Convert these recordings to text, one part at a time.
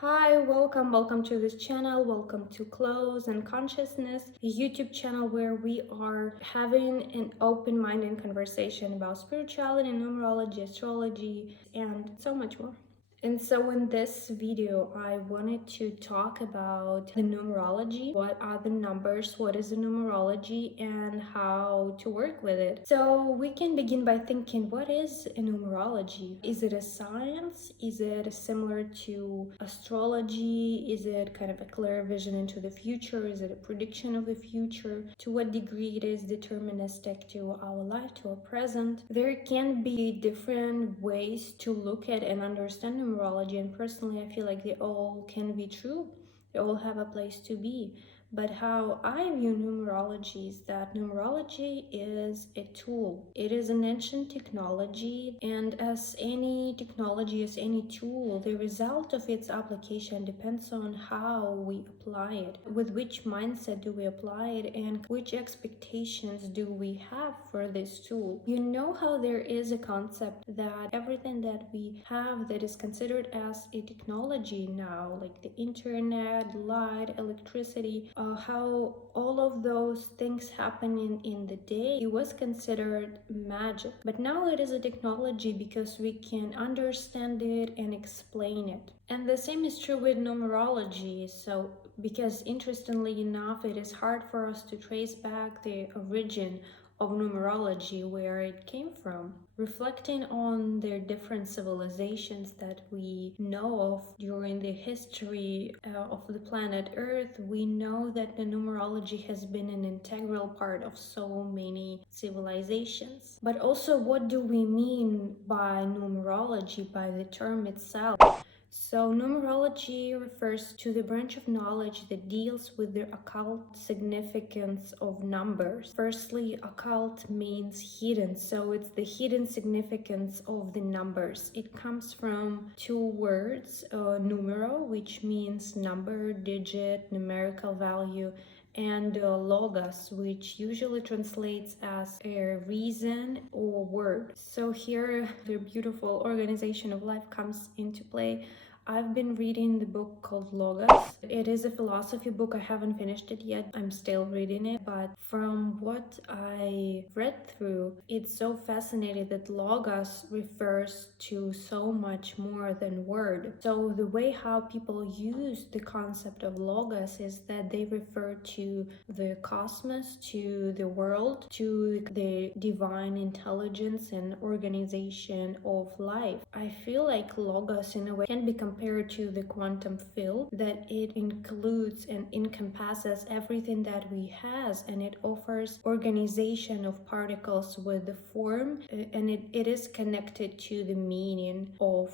Hi, welcome to this channel. Welcome to Close and Consciousness, a YouTube channel where we are having an open-minded conversation about spirituality, numerology, astrology, and so much more. And so in this video, I wanted to talk about the numerology. What are the numbers? What is the numerology and how to work with it? So we can begin by thinking, what is a numerology? Is it a science? Is it similar to astrology? Is it kind of a clear vision into the future? Is it a prediction of the future? To what degree it is deterministic to our life, to our present? There can be different ways to look at and understand numerology, and personally I feel like they all can be true. They all have a place to be. But how I view numerology is that numerology is a tool. It is an ancient technology, and as any technology, as any tool, the result of its application depends on how we apply it. With which mindset do we apply it, and which expectations do we have for this tool? You know how there is a concept that everything that we have that is considered as a technology now, like the internet, light, electricity, how all of those things happening in the day, it was considered magic. But now it is a technology because we can understand it and explain it. And the same is true with numerology. So because interestingly enough, it is hard for us to trace back the origin of numerology, where it came from. Reflecting on their different civilizations that we know of during the history of the planet Earth, we know that the numerology has been an integral part of so many civilizations. But also, what do we mean by numerology, by the term itself? So, numerology refers to the branch of knowledge that deals with the occult significance of numbers. Firstly, occult means hidden, so it's the hidden significance of the numbers. It comes from two words, numero, which means number, digit, numerical value, and logos, which usually translates as a reason or word. So here the beautiful organization of life comes into play. I've been reading the book called Logos. It is a philosophy book. I haven't finished it yet. I'm still reading it. But from what I read through, it's so fascinating that Logos refers to so much more than word. So the way how people use the concept of Logos is that they refer to the cosmos, to the world, to the divine intelligence and organization of life. I feel like Logos in a way can be compared to the quantum field, that it includes and encompasses everything that we has, and it offers organization of particles with the form, and it is connected to the meaning of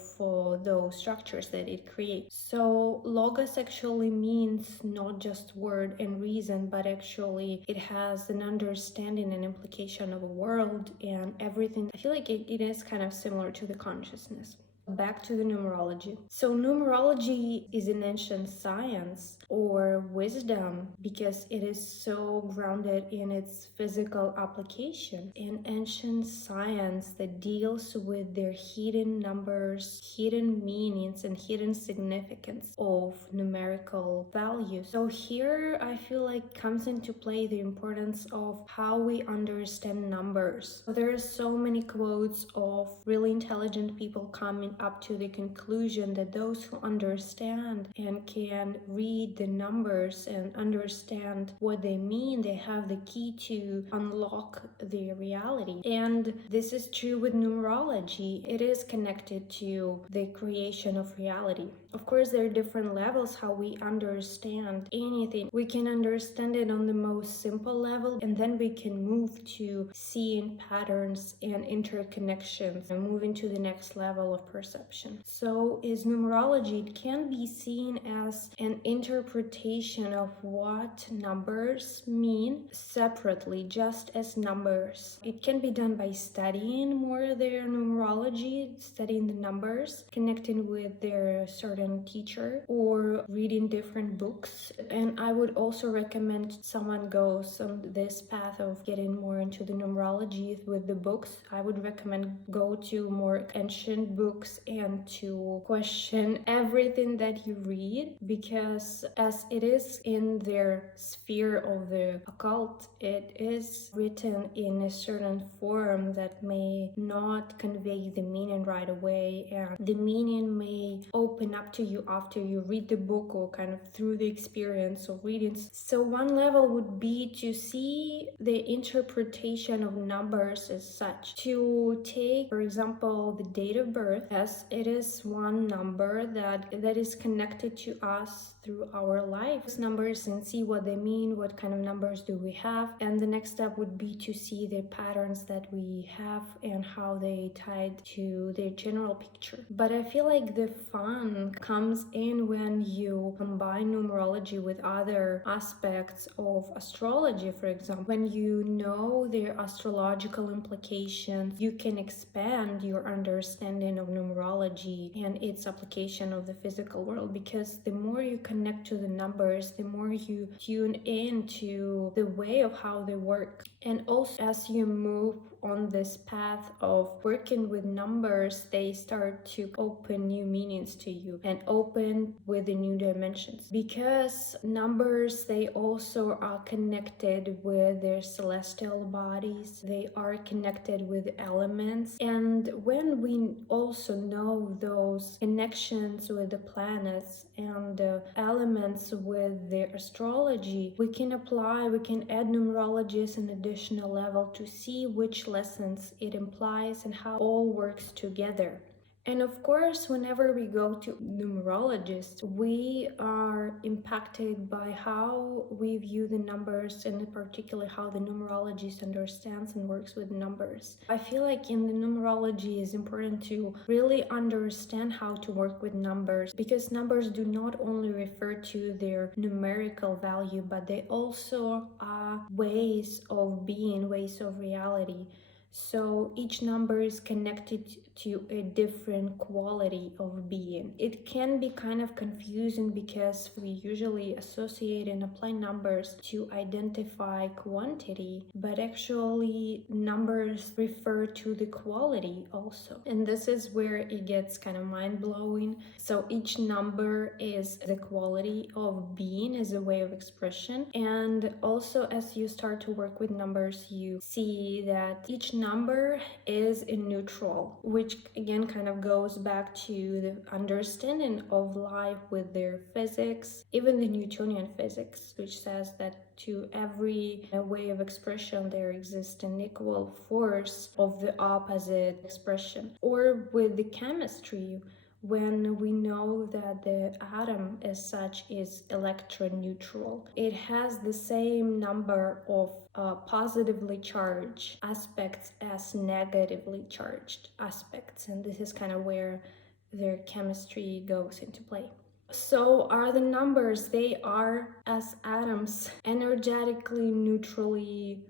those structures that it creates. So Logos actually means not just word and reason, but actually it has an understanding and implication of a world and everything. I feel like it is kind of similar to the consciousness. Back to the numerology. So numerology is an ancient science or wisdom because it is so grounded in its physical application. An ancient science that deals with their hidden numbers, hidden meanings, and hidden significance of numerical values. So here I feel like comes into play the importance of how we understand numbers. There are so many quotes of really intelligent people coming up to the conclusion that those who understand and can read the numbers and understand what they mean, they have the key to unlock the reality. And this is true with numerology. It is connected to the creation of reality. Of course, there are different levels how we understand anything. We can understand it on the most simple level, and then we can move to seeing patterns and interconnections and move into the next level of perception. So is numerology. It can be seen as an interpretation of what numbers mean separately, just as numbers. It can be done by studying more their numerology, studying the numbers, connecting with their certain teacher, or reading different books. And I would also recommend someone goes on this path of getting more into the numerology with the books. I would recommend go to more ancient books works and to question everything that you read, because as it is in their sphere of the occult, it is written in a certain form that may not convey the meaning right away, and the meaning may open up to you after you read the book or kind of through the experience of reading. So one level would be to see the interpretation of numbers as such, to take, for example, the date of birth, as it is one number that is connected to us through our lives, numbers, and see what they mean, what kind of numbers do we have. And the next step would be to see the patterns that we have and how they tied to the general picture. But I feel like the fun comes in when you combine numerology with other aspects of astrology. For example, when you know their astrological implications, you can expand your understanding of numerology and its application of the physical world, because the more you connect to the numbers, the more you tune into the way of how they work. And also, as you move on this path of working with numbers, they start to open new meanings to you and open with the new dimensions, because numbers, they also are connected with their celestial bodies, they are connected with elements. And when we also know those connections with the planets and the elements with their astrology, we can add numerology as an additional level to see which lessons it implies and how it all works together. And of course, whenever we go to numerologists, we are impacted by how we view the numbers, and in particular how the numerologist understands and works with numbers. I feel like in the numerology it's important to really understand how to work with numbers, because numbers do not only refer to their numerical value, but they also are ways of being, ways of reality. So each number is connected to a different quality of being. It can be kind of confusing because we usually associate and apply numbers to identify quantity, but actually numbers refer to the quality also. And this is where it gets kind of mind-blowing. So each number is the quality of being, as a way of expression. And also, as you start to work with numbers, you see that each number is a neutral, which again kind of goes back to the understanding of life with their physics, even the Newtonian physics, which says that to every way of expression there exists an equal force of the opposite expression. Or with the chemistry, when we know that the atom as such is electroneutral, it has the same number of positively charged aspects as negatively charged aspects, and this is kind of where their chemistry goes into play. So are the numbers, they are as atoms, energetically neutrally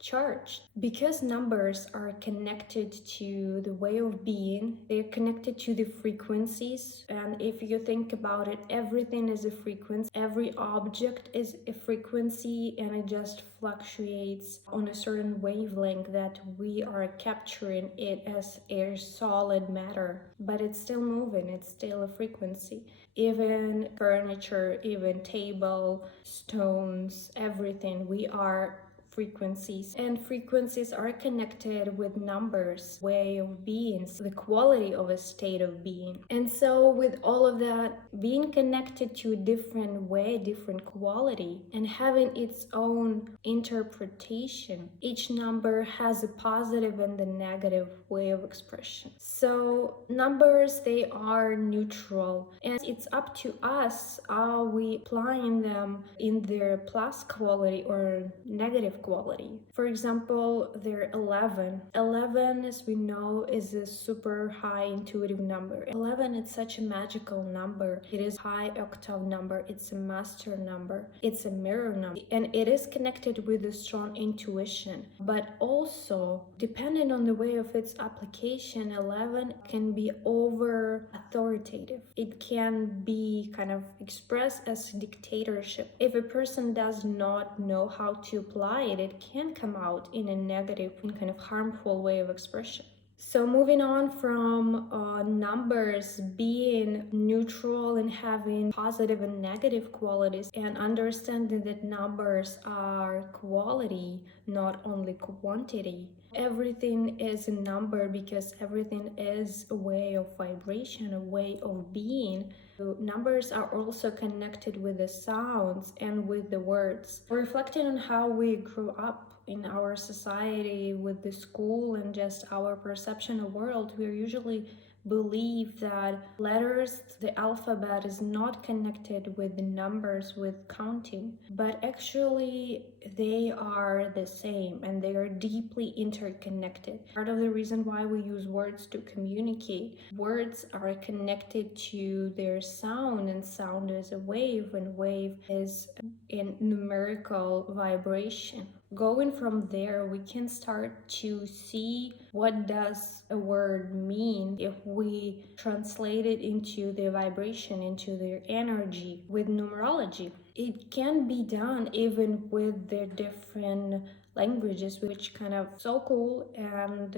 charged. Because numbers are connected to the way of being, they're connected to the frequencies. And if you think about it, everything is a frequency, every object is a frequency, and it just fluctuates on a certain wavelength that we are capturing it as a solid matter, but it's still moving, it's still a frequency. Even furniture, even table, stones, everything, we are frequencies, and frequencies are connected with numbers, way of being, the quality of a state of being. And so with all of that being connected to a different way, different quality, and having its own interpretation, each number has a positive and a negative way of expression. So numbers, they are neutral, and it's up to us, are we applying them in their plus quality or negative quality. For example, they're 11. 11, as we know, is a super high intuitive number. 11, it's such a magical number. It is high octave number. It's a master number. It's a mirror number. And it is connected with a strong intuition. But also, depending on the way of its application, 11 can be over authoritative. It can be kind of expressed as dictatorship. If a person does not know how to apply it, it can come out in a negative and kind of harmful way of expression. So moving on from numbers being neutral and having positive and negative qualities, and understanding that numbers are quality, not only quantity. Everything is a number because everything is a way of vibration, a way of being. So numbers are also connected with the sounds and with the words. Reflecting on how we grew up in our society with the school and just our perception of world, we usually believe that letters, the alphabet, is not connected with the numbers, with counting, but actually they are the same and they are deeply interconnected. Part of the reason why we use words to communicate, words are connected to their sound, and sound is a wave, and wave is in numerical vibration. Going from there, we can start to see what does a word mean if we translate it into their vibration, into their energy with numerology. It can be done even with the different languages, which kind of so cool, and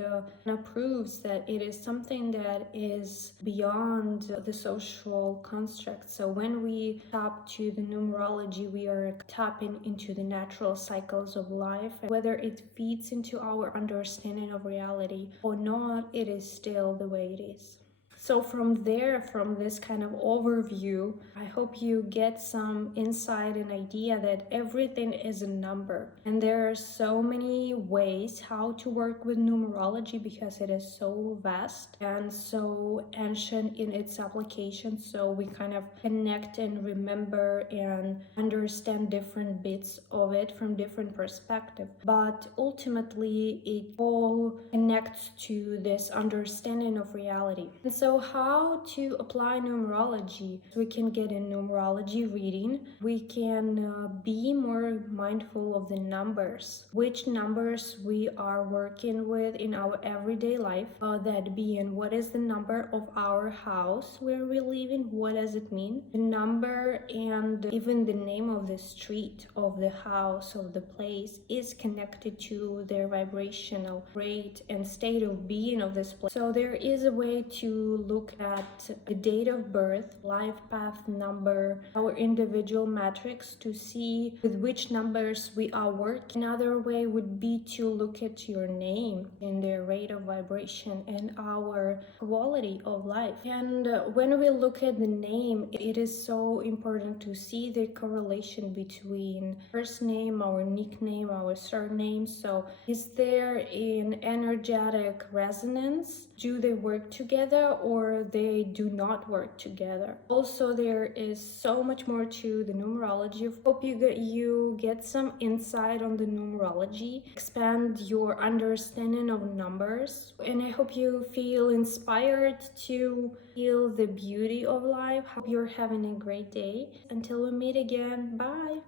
proves that it is something that is beyond the social construct. So when we tap to the numerology, we are tapping into the natural cycles of life. Whether it feeds into our understanding of reality or not, it is still the way it is. So from there, from this kind of overview, I hope you get some insight and idea that everything is a number. And there are so many ways how to work with numerology because it is so vast and so ancient in its application. So we kind of connect and remember and understand different bits of it from different perspectives. But ultimately, it all connects to this understanding of reality. And so how to apply numerology? We can get a numerology reading. We can be more mindful of the numbers, which numbers we are working with in our everyday life. That being, what is the number of our house where we live in? What does it mean? The number and even the name of the street, of the house, of the place is connected to their vibrational rate and state of being of this place. So there is a way to look at the date of birth, life path number, our individual matrix to see with which numbers we are working. Another way would be to look at your name and their rate of vibration and our quality of life. And when we look at the name, it is so important to see the correlation between first name, our nickname, our surname. So is there an energetic resonance? Do they work together or they do not work together? Also, there is so much more to the numerology. Hope you get some insight on the numerology, expand your understanding of numbers, and I hope you feel inspired to feel the beauty of life. Hope you're having a great day. Until we meet again, bye.